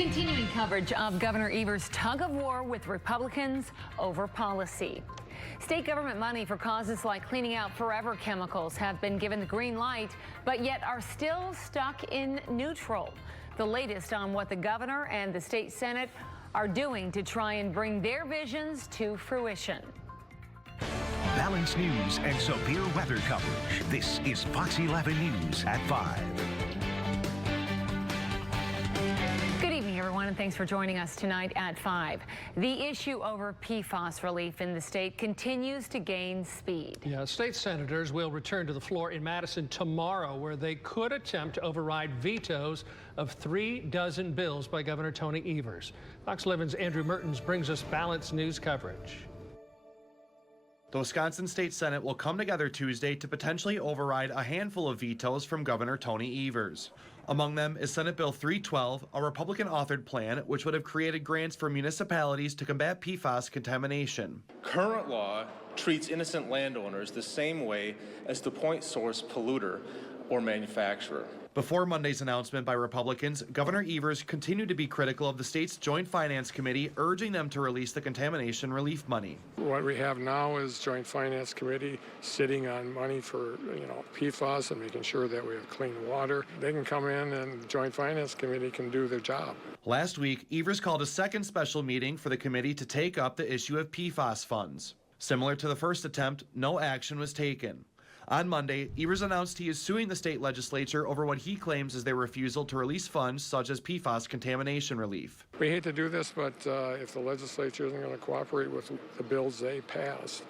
Continuing coverage of Governor Evers' tug of war with Republicans over policy. State government money for causes like cleaning out forever chemicals have been given the green light, but yet are still stuck in neutral. The latest on what the governor and the state Senate are doing to try and bring their visions to fruition. Balanced news and severe weather coverage. This is Fox 11 News at 5. Good evening, everyone, and thanks for joining us tonight at 5. The issue over PFAS relief in the state continues to gain speed. Yeah, state senators will return to the floor in Madison tomorrow, where they could attempt to override vetoes of 36 bills by Governor Tony Evers. Fox 11's Andrew Mertens brings us balanced news coverage. The Wisconsin State Senate will come together Tuesday to potentially override a handful of vetoes from Governor Tony Evers. Among them is Senate Bill 312, a Republican-authored plan which would have created grants for municipalities to combat PFAS contamination. Current law treats innocent landowners the same way as the point source polluter or manufacturer. Before Monday's announcement by Republicans, Governor Evers continued to be critical of the state's Joint Finance Committee, urging them to release the contamination relief money. What we have now is Joint Finance Committee sitting on money for, PFAS and making sure that we have clean water. They can come in and the Joint Finance Committee can do their job. Last week, Evers called a second special meeting for the committee to take up the issue of PFAS funds. Similar to the first attempt, no action was taken. On Monday, Evers announced he is suing the state legislature over what he claims is their refusal to release funds such as PFAS contamination relief. We hate to do this, but if the legislature isn't going to cooperate with the bills they pass,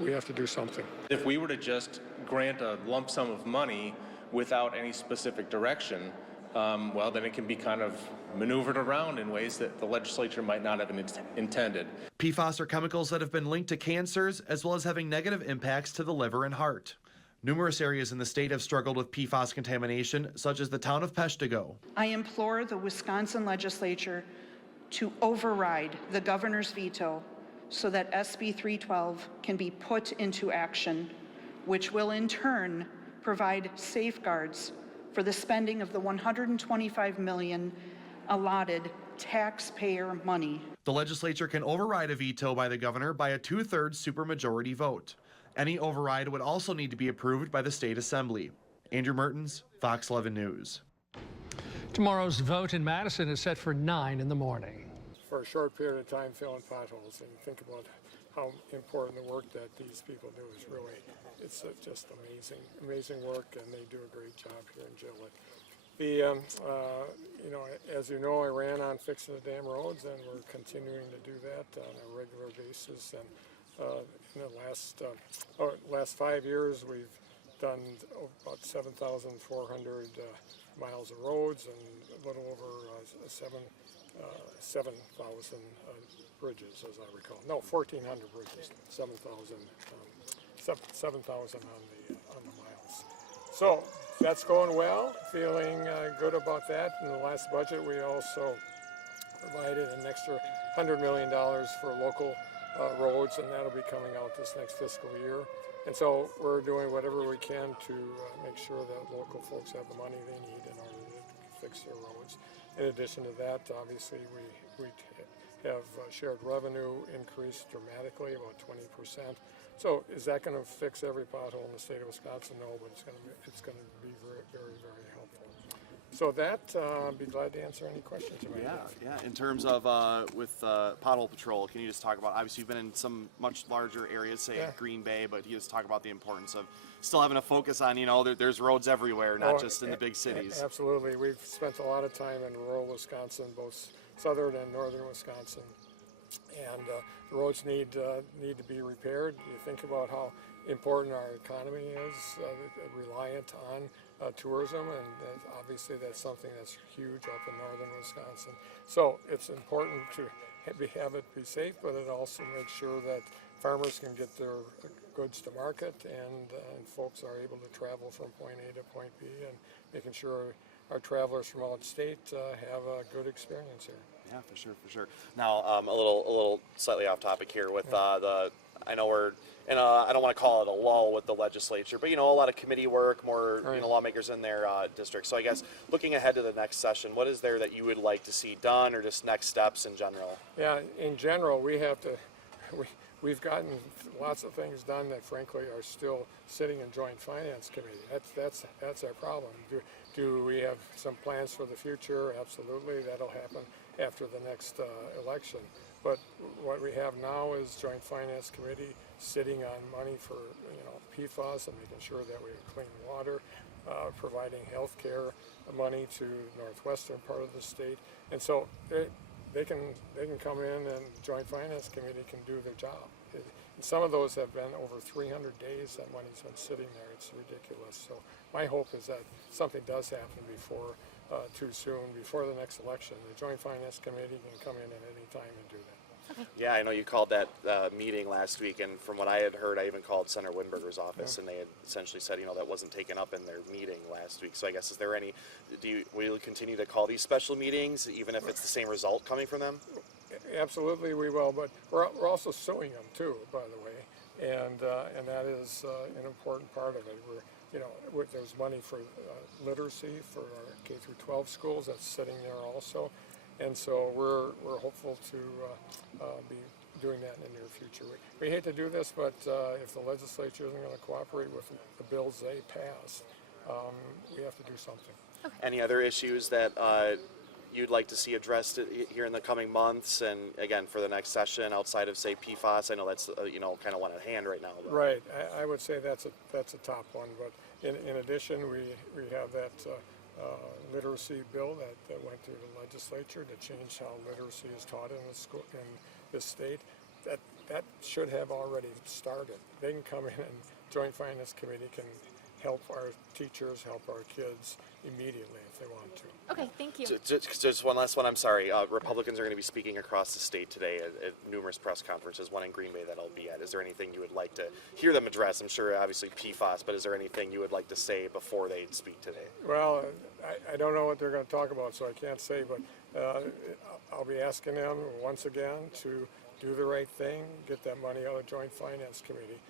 we have to do something. If we were to just grant a lump sum of money without any specific direction, well, then it can be kind of maneuvered around in ways that the legislature might not have intended. PFAS are chemicals that have been linked to cancers as well as having negative impacts to the liver and heart. Numerous areas in the state have struggled with PFAS contamination, such as the town of Peshtigo. I implore the Wisconsin legislature to override the governor's veto so that SB 312 can be put into action, which will in turn provide safeguards for the spending of the $125 million allotted taxpayer money. The legislature can override a veto by the governor by a 2/3 supermajority vote. Any override would also need to be approved by the state assembly. Andrew Mertens, Fox 11 News. Tomorrow's vote in Madison is set for 9 in the morning. For a short period of time, filling potholes, and think about how important the work that these people do is really, it's just amazing work, and they do a great job here in Gillette. As you know, I ran on fixing the damn roads, and we're continuing to do that on a regular basis. And in the last 5 years, we've done about 7,400 miles of roads and a little over 7,000 bridges, as I recall. No, 1,400 bridges, 7,000 on the miles. So that's going well, feeling good about that. In the last budget, we also provided an extra $100 million for local roads, and that'll be coming out this next fiscal year. And so we're doing whatever we can to make sure that local folks have the money they need in order to fix their roads. In addition to that, obviously, we have shared revenue increased dramatically, about 20%. So is that going to fix every pothole in the state of Wisconsin? No, but it's going to be very, very, very helpful. So that, I'd be glad to answer any questions you might have. Yeah. In terms of with pothole patrol, can you just talk about, obviously you've been in some much larger areas, say Green Bay, but you just talk about the importance of still having a focus on, there's roads everywhere, not just in the big cities. Absolutely. We've spent a lot of time in rural Wisconsin, both southern and northern Wisconsin. And the roads need to be repaired. You think about how important our economy is, reliant on tourism, and obviously that's something that's huge up in northern Wisconsin. So it's important to have it be safe, but it also makes sure that farmers can get their goods to market, and folks are able to travel from point A to point B, and making sure our travelers from out of state have a good experience here. Yeah, for sure. Now, a little slightly off topic here with I I know we're in a, I don't want to call it a lull with the legislature, but, you know, a lot of committee work, more, you know, lawmakers in their districts. So I guess looking ahead to the next session, what is there that you would like to see done, or just next steps in general? Yeah, in general, we have to, we've gotten lots of things done that frankly are still sitting in Joint Finance Committee. That's our problem. Do we have some plans for the future? Absolutely, that'll happen after the next election. But what we have now is Joint Finance Committee sitting on money for, you know, PFAS and making sure that we have clean water, providing health care money to the northwestern part of the state. And so they can come in, and Joint Finance Committee can do their job. And some of those have been over 300 days that money's been sitting there. It's ridiculous. So my hope is that something does happen before too soon, before the next election. The Joint Finance Committee can come in at any time and do that. Yeah, I know you called that meeting last week, and from what I had heard, I even called Senator Winberger's office, and they had essentially said, you know, that wasn't taken up in their meeting last week. So I guess, is there any, will you continue to call these special meetings, even if it's the same result coming from them? Absolutely, we will, but we're also suing them too, by the way, and that is an important part of it. There's money for literacy for our K through 12 schools that's sitting there also. And so we're hopeful to be doing that in the near future. We hate to do this, but if the legislature isn't going to cooperate with the bills they pass, we have to do something. Okay. Any other issues that you'd like to see addressed here in the coming months, and again for the next session outside of, say, PFAS? I know that's you know, kind of one at hand right now. But. Right, I would say that's a top one. But in addition, we have that. Literacy bill that went through the legislature to change how literacy is taught in the school in this state. That should have already started. They can come in, and Joint Finance Committee can help our teachers, help our kids immediately if they want to. Okay, thank you. Just one last one. I'm sorry. Republicans are going to be speaking across the state today at numerous press conferences, one in Green Bay that I'll be at. Is there anything you would like to hear them address? I'm sure obviously PFAS, but is there anything you would like to say before they speak today? Well, I don't know what they're going to talk about, so I can't say, but I'll be asking them once again to do the right thing, get that money out of Joint Finance Committee.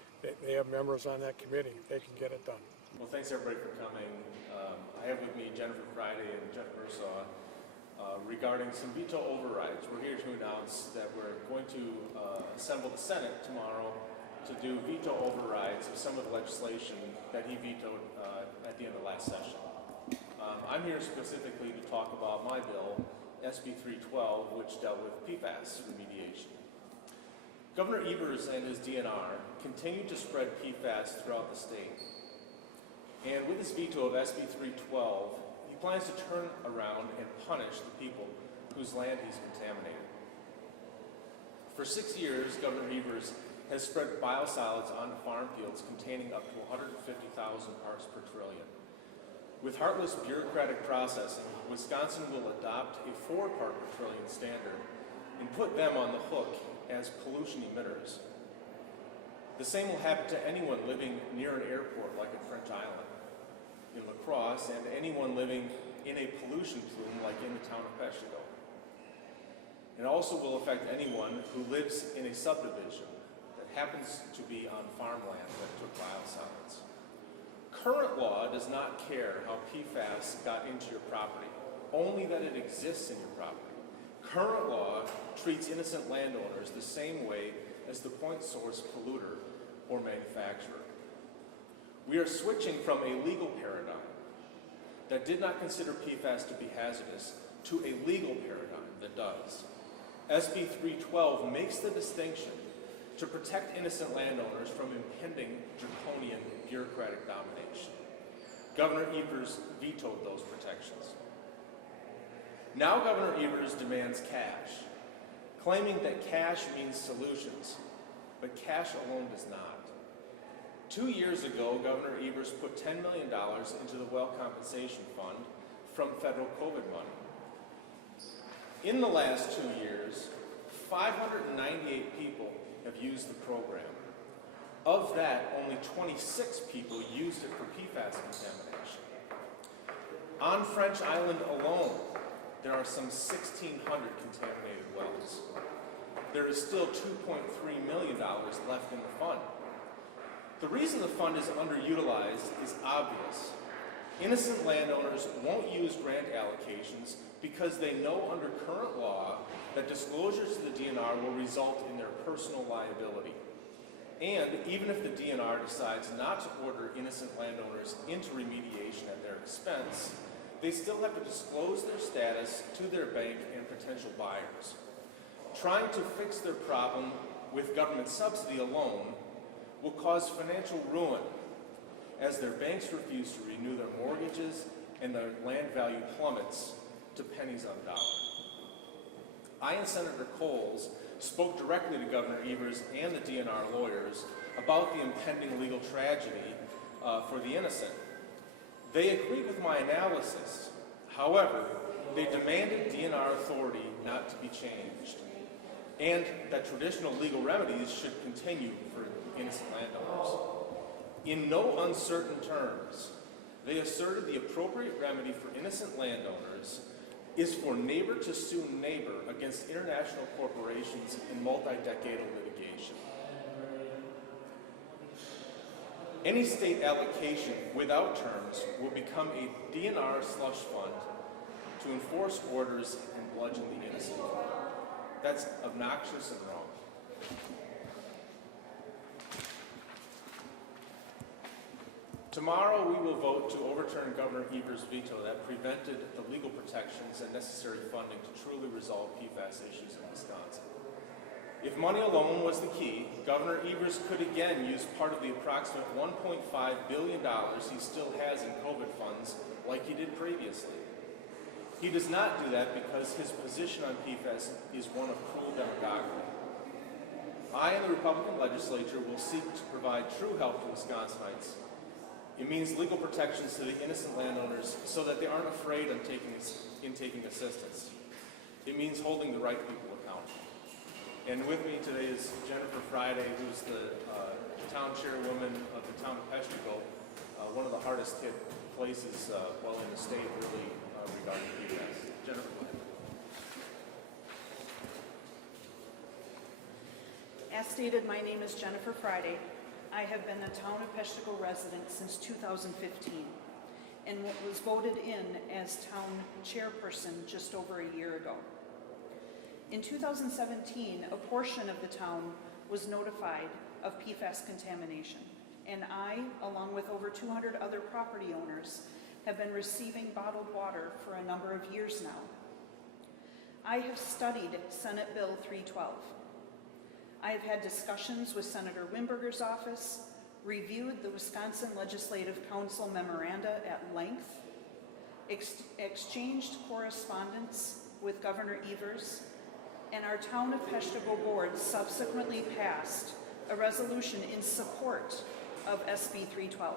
They have members on that committee. They can get it done. Well, thanks everybody for coming. I have with me Jennifer Friday and Jeff Bursaw regarding some veto overrides. We're here to announce that we're going to assemble the Senate tomorrow to do veto overrides of some of the legislation that he vetoed at the end of last session. I'm here specifically to talk about my bill, SB 312, which dealt with PFAS remediation. Governor Evers and his DNR continue to spread PFAS throughout the state. And with his veto of SB 312, he plans to turn around and punish the people whose land he's contaminated. For 6 years, Governor Evers has spread biosolids onto farm fields containing up to 150,000 parts per trillion. With heartless bureaucratic processing, Wisconsin will adopt a 4-part per trillion standard and put them on the hook as pollution emitters. The same will happen to anyone living near an airport like in French Island, in La Crosse, and anyone living in a pollution plume like in the town of Peshtigo. It also will affect anyone who lives in a subdivision that happens to be on farmland that took biosolids. Current law does not care how PFAS got into your property, only that it exists in your property. Current law treats innocent landowners the same way as the point source polluter or manufacturer. We are switching from a legal paradigm that did not consider PFAS to be hazardous to a legal paradigm that does. SB 312 makes the distinction to protect innocent landowners from impending draconian bureaucratic domination. Governor Evers vetoed those protections. Now Governor Evers demands cash, claiming that cash means solutions, but cash alone does not. 2 years ago, Governor Evers put $10 million into the Well Compensation Fund from federal COVID money. In the last 2 years, 598 people have used the program. Of that, only 26 people used it for PFAS contamination. On French Island alone, there are some 1,600 contaminated wells. there is still $2.3 million left in the fund. The reason the fund is underutilized is obvious. Innocent landowners won't use grant allocations because they know under current law that disclosures to the DNR will result in their personal liability. And even if the DNR decides not to order innocent landowners into remediation at their expense, they still have to disclose their status to their bank and potential buyers. Trying to fix their problem with government subsidy alone will cause financial ruin as their banks refuse to renew their mortgages and their land value plummets to pennies on the dollar. I and Senator Coles spoke directly to Governor Evers and the DNR lawyers about the impending legal tragedy for the innocent. They agreed with my analysis. However, they demanded DNR authority not to be changed and that traditional legal remedies should continue for innocent landowners. In no uncertain terms, they asserted the appropriate remedy for innocent landowners is for neighbor to sue neighbor against international corporations in multi-decadal litigation. Any state allocation without terms will become a DNR slush fund to enforce orders and bludgeon the innocent. That's obnoxious and wrong. Tomorrow we will vote to overturn Governor Evers' veto that prevented the legal protections and necessary funding to truly resolve PFAS issues in Wisconsin. If money alone was the key, Governor Evers could again use part of the approximate $1.5 billion he still has in COVID funds like he did previously. He does not do that because his position on PFAS is one of cruel demagoguery. I and the Republican legislature will seek to provide true help to Wisconsinites. It means legal protections to the innocent landowners so that they aren't afraid of taking assistance. It means holding the right people accountable. And with me today is Jennifer Friday, who's the town chairwoman of the town of Peshtigo, one of the hardest hit places in the state really regarding PFAS. Jennifer, go ahead. As stated, my name is Jennifer Friday. I have been a town of Peshtigo resident since 2015 and was voted in as town chairperson just over a year ago. In 2017, a portion of the town was notified of PFAS contamination, and I, along with over 200 other property owners, have been receiving bottled water for a number of years now. I have studied Senate Bill 312. I have had discussions with Senator Wimberger's office, reviewed the Wisconsin Legislative Council memoranda at length, exchanged correspondence with Governor Evers, and our Town of Peshtigo board subsequently passed a resolution in support of SB 312.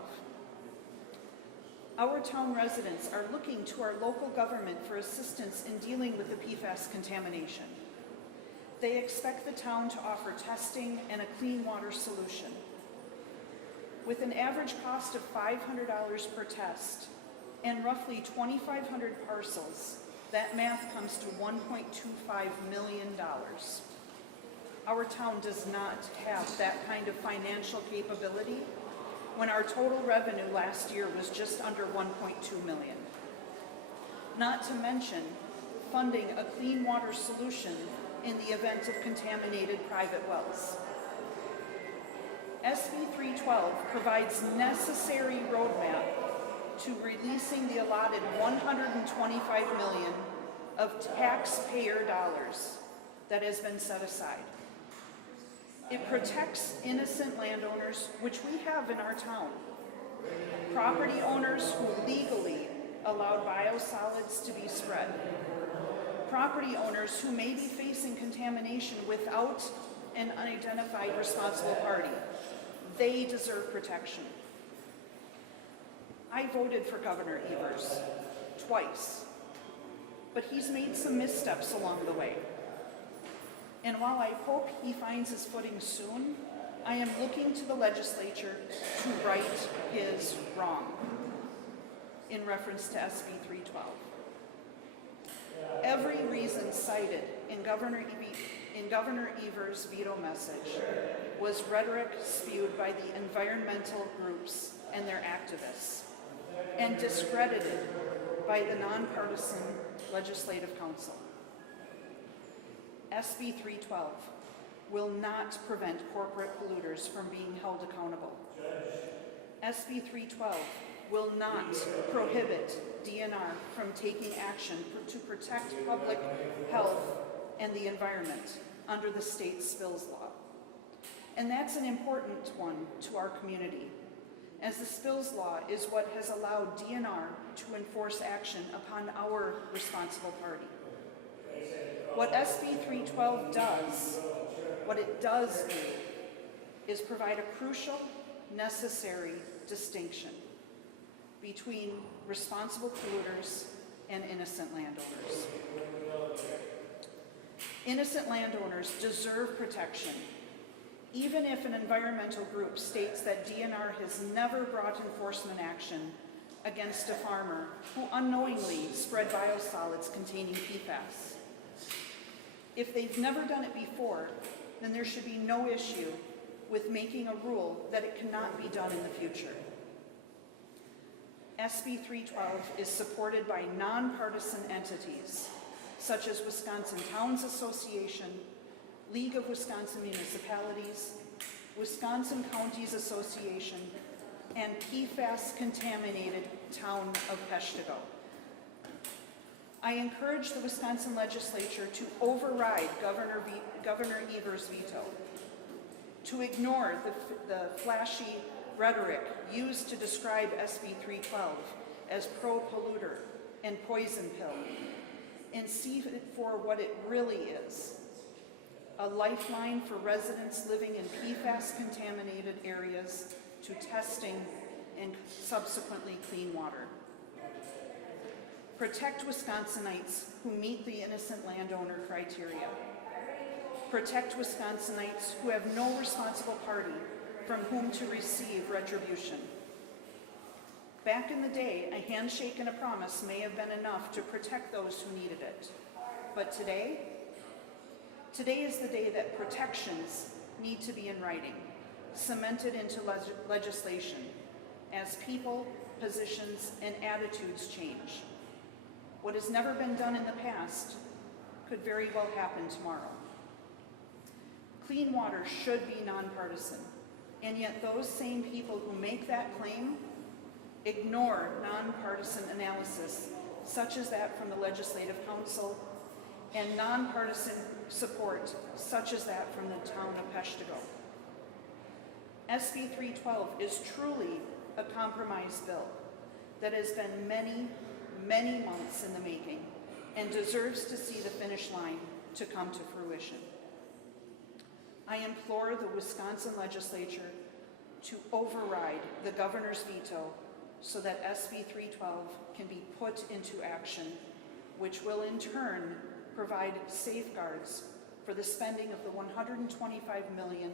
Our town residents are looking to our local government for assistance in dealing with the PFAS contamination. They expect the town to offer testing and a clean water solution. With an average cost of $500 per test and roughly 2,500 parcels, that math comes to $1.25 million. Our town does not have that kind of financial capability when our total revenue last year was just under $1.2 million. Not to mention funding a clean water solution in the event of contaminated private wells. SB 312 provides necessary roadmap to releasing the allotted $125 million of taxpayer dollars that has been set aside. It protects innocent landowners, which we have in our town. Property owners who legally allowed biosolids to be spread. Property owners who may be facing contamination without an unidentified responsible party. They deserve protection. I voted for Governor Evers twice, but he's made some missteps along the way. And while I hope he finds his footing soon, I am looking to the legislature to right his wrong in reference to SB 312. Every reason cited in Governor in Governor Evers' veto message was rhetoric spewed by the environmental groups and their activists, and discredited by the nonpartisan Legislative Council. SB 312 will not prevent corporate polluters from being held accountable. SB 312 will not prohibit DNR from taking action to protect public health and the environment under the state spills law. And that's an important one to our community, as the spills law is what has allowed DNR to enforce action upon our responsible party. What SB 312 does, what it does do, is provide a crucial, necessary distinction between responsible polluters and innocent landowners. Innocent landowners deserve protection, even if an environmental group states that DNR has never brought enforcement action against a farmer who unknowingly spread biosolids containing PFAS. If they've never done it before, then there should be no issue with making a rule that it cannot be done in the future. SB 312 is supported by nonpartisan entities such as Wisconsin Towns Association, League of Wisconsin Municipalities, Wisconsin Counties Association, and PFAS-contaminated town of Peshtigo. I encourage the Wisconsin Legislature to override Governor Evers' veto, to ignore the flashy rhetoric used to describe SB 312 as pro-polluter and poison pill, and see it for what it really is: a lifeline for residents living in PFAS-contaminated areas to testing and subsequently clean water. Protect Wisconsinites who meet the innocent landowner criteria. Protect Wisconsinites who have no responsible party from whom to receive retribution. Back in the day, a handshake and a promise may have been enough to protect those who needed it. But today is the day that protections need to be in writing, cemented into legislation, as people, positions, and attitudes change. What has never been done in the past could very well happen tomorrow. Clean water should be nonpartisan, and yet those same people who make that claim ignore nonpartisan analysis, such as that from the Legislative Council, and nonpartisan support, such as that from the town of Peshtigo. SB 312 is truly a compromise bill that has been many, many months in the making and deserves to see the finish line to come to fruition. I implore the Wisconsin Legislature to override the governor's veto so that SB 312 can be put into action, which will in turn provide safeguards for the spending of the $125 million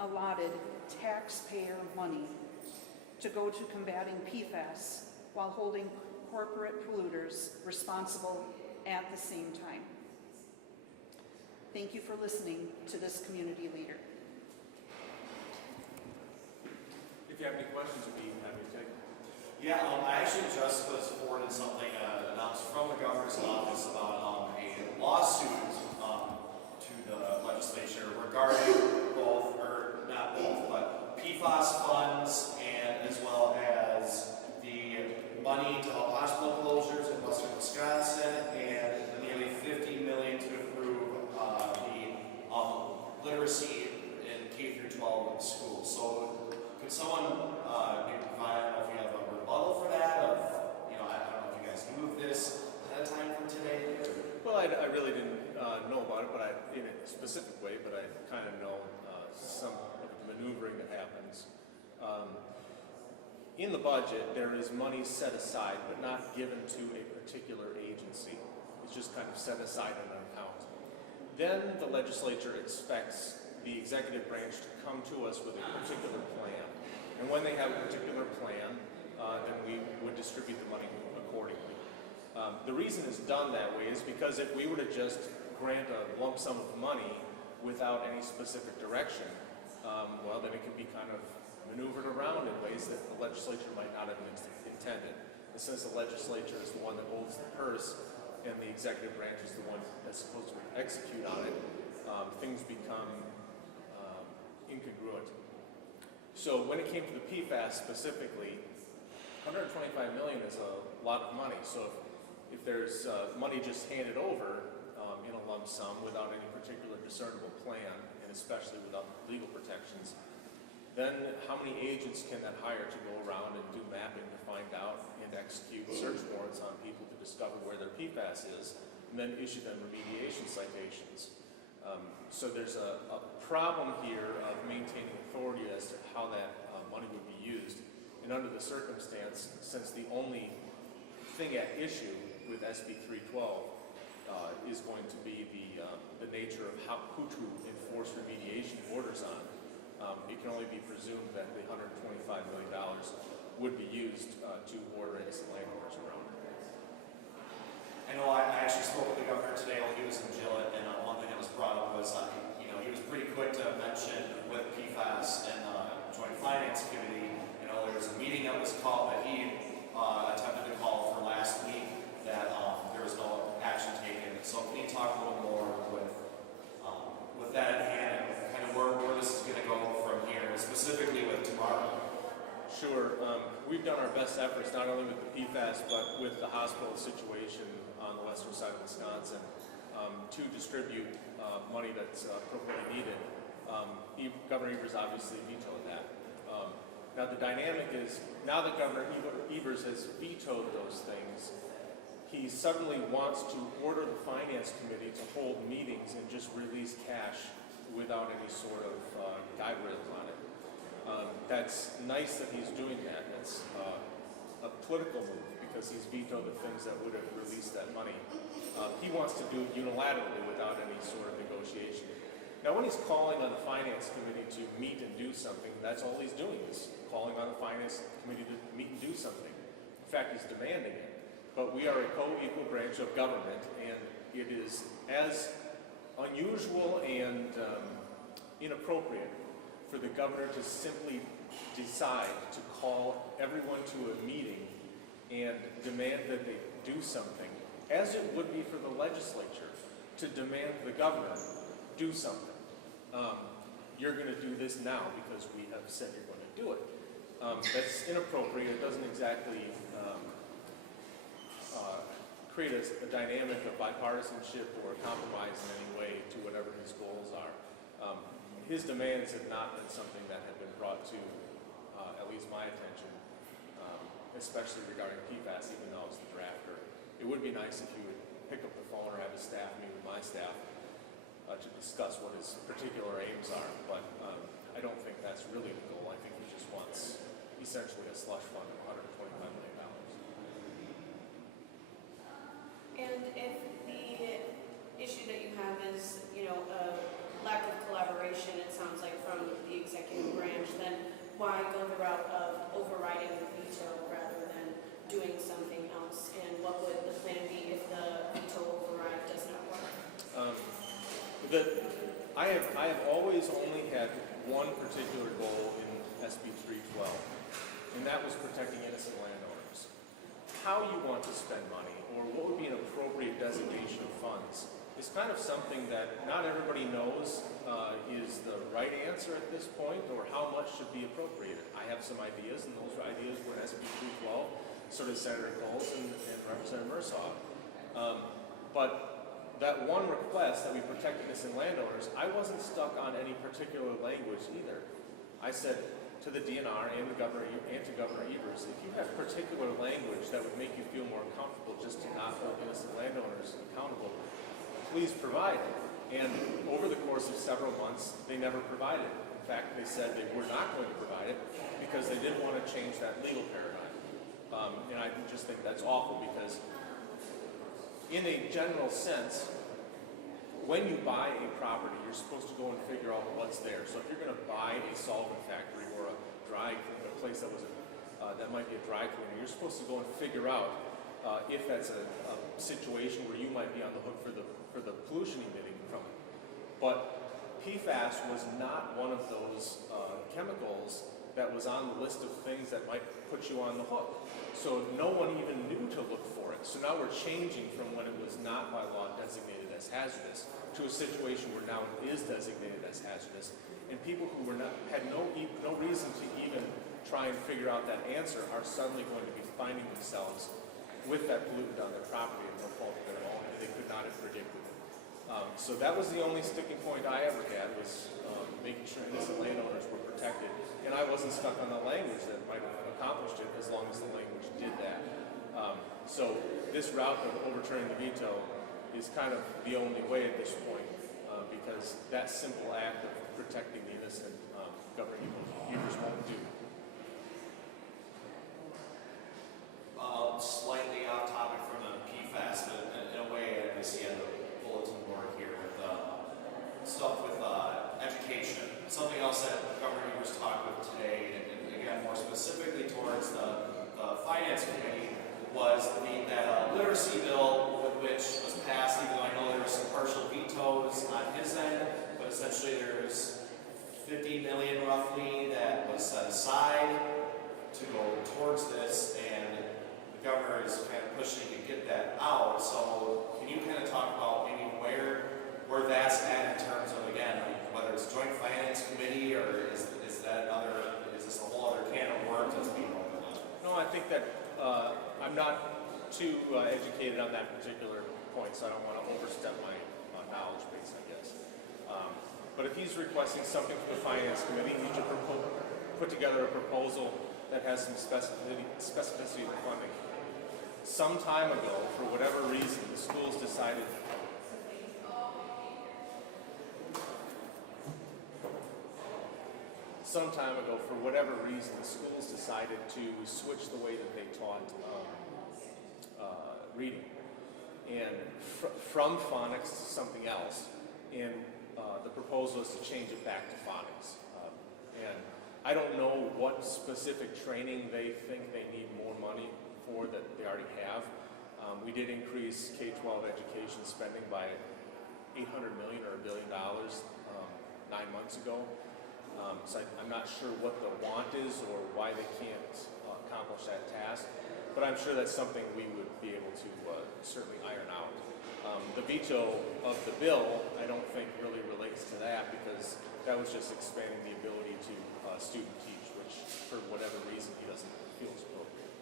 allotted taxpayer money to go to combating PFAS while holding corporate polluters responsible at the same time. Thank you for listening to this community leader. If you have any questions, we'd be happy to take them. Yeah, I actually just was forwarded something announced from the governor's office about a lawsuit to the legislature regarding both, or not both, but PFAS funds and as well as the money to help hospital closures in western Wisconsin and the nearly $50 million to improve the literacy in K through 12 schools. So could someone maybe provide, I don't know if you have a rebuttal for that, of, I don't know if you guys moved this ahead of time from today? Well, I really didn't know about it, but in a specific way, but I kind of know some of the maneuvering that happens. In the budget, there is money set aside, but not given to a particular agency. It's just kind of set aside in an account. Then the legislature expects the executive branch to come to us with a particular plan. And when they have a particular plan, then we would distribute the money accordingly. The reason it's done that way is because if we were to just grant a lump sum of money without any specific direction, well, then it can be kind of maneuvered around in ways that the legislature might not have intended. And since the legislature is the one that holds the purse and the executive branch is the one that's supposed to execute on it, things become incongruent. So when it came to the PFAS specifically, $125 million is a lot of money. So if there's money just handed over in a lump sum without any particular discernible plan, and especially without legal protections, then how many agents can that hire to go around and do mapping to find out and execute search warrants on people to discover where their PFAS is, and then issue them remediation citations? So there's a problem here of maintaining authority as to how that money would be used. And under the circumstance, since the only thing at issue with SB 312 is going to be the nature of who to enforce remediation orders on, it can only be presumed that the $125 million would be used to order innocent landowners around. I know I actually spoke with the governor today while he was in Gillett, and one thing that was brought up was, he was pretty quick to mention with PFAS and the Joint Finance Committee, there was a meeting that was called that he attempted to call for last week that there was no action taken. So can you talk a little more with that in hand and kind of where this is going to go from here, specifically with tomorrow? Sure. We've done our best efforts, not only with the PFAS, but with the hospital situation on the western side of Wisconsin, to distribute money that's appropriately needed. Governor Evers obviously vetoed that. Now the dynamic is, now that Governor Evers has vetoed those things, he suddenly wants to order the Finance Committee to hold meetings and just release cash without any sort of guide rails on it. That's nice that he's doing that. That's a political move because he's vetoed the things that would have released that money. He wants to do it unilaterally without any sort of negotiation. Now when he's calling on the Finance Committee to meet and do something, that's all he's doing is calling on the Finance Committee to meet and do something. In fact, he's demanding it. But we are a co-equal branch of government, and it is as unusual and inappropriate for the governor to simply decide to call everyone to a meeting and demand that they do something, as it would be for the legislature to demand the governor do something. You're going to do this now because we have said you're going to do it. That's inappropriate. It doesn't exactly create a dynamic of bipartisanship or compromise in any way to whatever his goals are. His demands have not been something that have been brought to at least my attention, especially regarding PFAS, even though I was the drafter. It would be nice if he would pick up the phone or have his staff meet with my staff to discuss what his particular aims are, but I don't think that's really the goal. I think he just wants essentially a slush fund of $125 million. And if the issue that you have is, a lack of collaboration, it sounds like, from the executive branch, then why go the route of overriding the veto rather than doing something else? And what would the plan be if the veto override does not work? I have always only had one particular goal in SB 312, and that was protecting innocent landowners. How you want to spend money, or what would be an appropriate designation of funds, is kind of something that not everybody knows is the right answer at this point, or how much should be appropriated. I have some ideas, and those ideas were in SB 312, so does Senator Coles and Representative Mursaw. But that one request that we protect innocent landowners, I wasn't stuck on any particular language either. I said to the DNR and to Governor Evers, if you have particular language that would make you feel more comfortable just to not hold innocent landowners accountable, please provide it. And over the course of several months, they never provided it. In fact, they said they were not going to provide it because they didn't want to change that legal paradigm. And I just think that's awful because in a general sense, when you buy a property, you're supposed to go and figure out what's there. So if you're going to buy a solvent factory or a place that was that might be a dry cleaner, you're supposed to go and figure out if that's a situation where you might be on the hook for the for the pollution emitting from it. But PFAS was not one of those chemicals that was on the list of things that might put you on the hook. So no one even knew to look for it. So now we're changing from when it was not by law designated as hazardous to a situation where now it is designated as hazardous. And people who had no reason to even try and figure out that answer are suddenly going to be finding themselves with that pollutant on their property and no fault of their own, and they could not have predicted it. So that was the only sticking point I ever had, was making sure innocent landowners were protected. And I wasn't stuck on the language that might have accomplished it as long as the language did that. So this route of overturning the veto is kind of the only way at this point, because that simple act of protecting the innocent, Governor Evers won't do. Slightly off topic from the PFAS, but in a way I see on the bulletin board here with stuff with education. Something else that Governor Evers talked with today, and again more specifically towards the Finance Committee, was that literacy bill which was passed, even though I know there were some partial vetoes on his end, but essentially there's $50 million roughly that was set aside to go towards this, and the governor is kind of pushing to get that out. So can you kind of talk about maybe where that's at in terms of, again, whether it's Joint Finance Committee, or is this a whole other can of worms that's being opened up? No, I think that I'm not too educated on that particular point, so I don't want to overstep my knowledge base, I guess. But if he's requesting something from the Finance Committee, he should put together a proposal that has some specificity of funding. Some time ago, for whatever reason, the schools decided to switch the way that they taught reading, and from phonics to something else. And the proposal is to change it back to phonics. And I don't know what specific training they think they need more money for that they already have. We did increase K-12 education spending by $800 million or $1 billion 9 months ago. So I'm not sure what the want is or why they can't accomplish that task, but I'm sure that's something we would be able to certainly iron out. The veto of the bill, I don't think really relates to that, because that was just expanding the ability to student teach, which for whatever reason he doesn't feel is appropriate.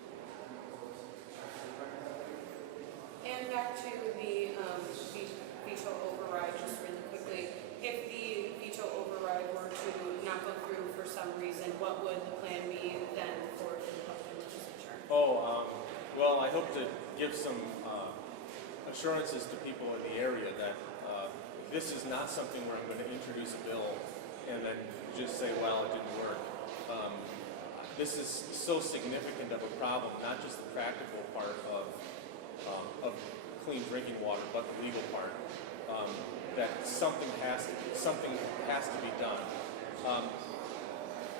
And back to the veto override, just really quickly. If the veto override were to not go through for some reason, what would the plan be then for the Republican legislature? Well, I hope to give some assurances to people in the area that this is not something where I'm going to introduce a bill and then just say, well, it didn't work. This is so significant of a problem, not just the practical part of clean drinking water, but the legal part, that something has to be done.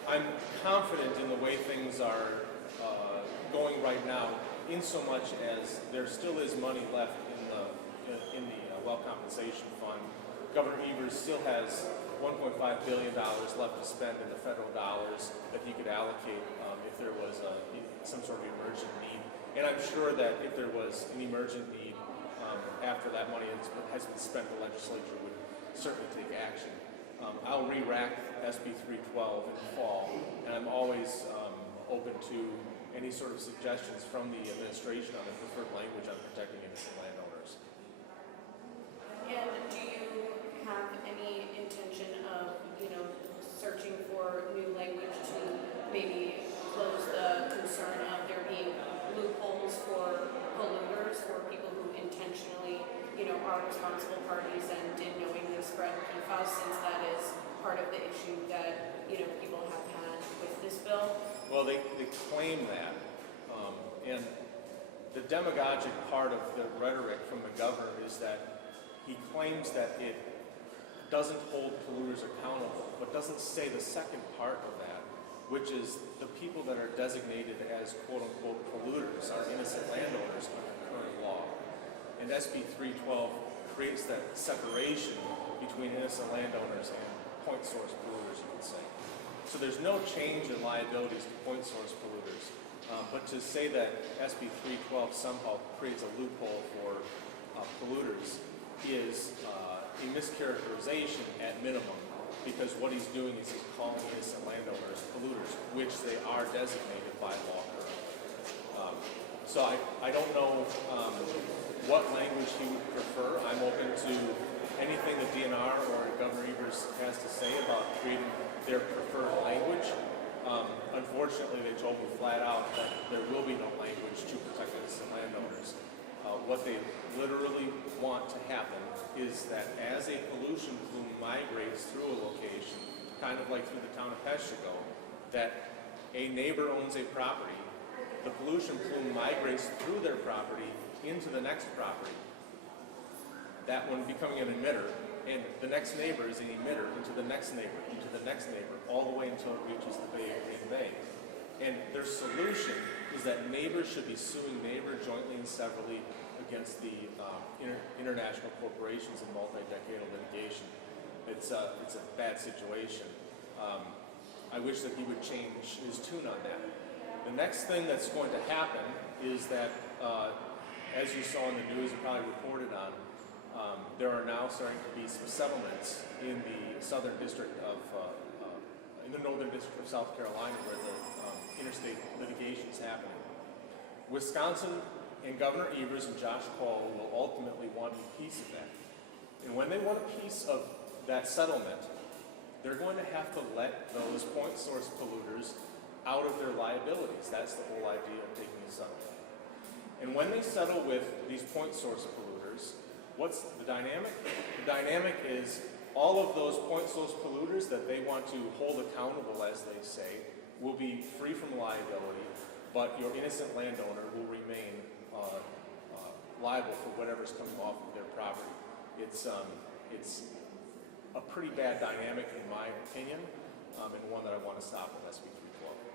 I'm confident in the way things are going right now, in so much as there still is money left in the well compensation fund. Governor Evers still has $1.5 billion left to spend in the federal dollars that he could allocate if there was some sort of emergent need. And I'm sure that if there was an emergent need after that money has been spent, the legislature would certainly take action. I'll re-rack SB 312 in the fall, and I'm always open to any sort of suggestions from the administration on the preferred language on protecting innocent landowners. And do you have any intention of, searching for new language to maybe close the concern of there being loopholes for polluters, for people who intentionally, are responsible parties and did knowingly spread PFAS, since that is part of the issue that, people have had with this bill? Well, they claim that. And the demagogic part of the rhetoric from the governor is that he claims that it doesn't hold polluters accountable, but doesn't say the second part of that, which is the people that are designated as quote-unquote polluters are innocent landowners under current law. And SB 312 creates that separation between innocent landowners and point source polluters, you could say. So there's no change in liabilities to point source polluters, but to say that SB 312 somehow creates a loophole for polluters is a mischaracterization at minimum, because what he's doing is he's calling innocent landowners polluters, which they are designated by law currently. So I don't know what language he would prefer. I'm open to anything the DNR or Governor Evers has to say about creating their preferred language. Unfortunately, they told me flat out that there will be no language to protect innocent landowners. What they literally want to happen is that as a pollution plume migrates through a location, kind of like through the town of Peshtigo, that a neighbor owns a property, the pollution plume migrates through their property into the next property, that one becoming an emitter, and the next neighbor is an emitter into the next neighbor, into the next neighbor, all the way until it reaches the Bay of Green Bay. And their solution is that neighbors should be suing neighbor jointly and severally against the international corporations in multi-decadal litigation. It's a bad situation. I wish that he would change his tune on that. The next thing that's going to happen is that, as you saw in the news and probably reported on, there are now starting to be some settlements in the southern district of, in the northern district of South Carolina, where the interstate litigation is happening. Wisconsin and Governor Evers and Josh Paul will ultimately want a piece of that. And when they want a piece of that settlement, they're going to have to let those point source polluters out of their liabilities. That's the whole idea of taking a settlement. And when they settle with these point source polluters, what's the dynamic? The dynamic is all of those point source polluters that they want to hold accountable, as they say, will be free from liability, but your innocent landowner will remain liable for whatever's coming off of their property. It's a pretty bad dynamic in my opinion, and one that I want to stop with SB 312.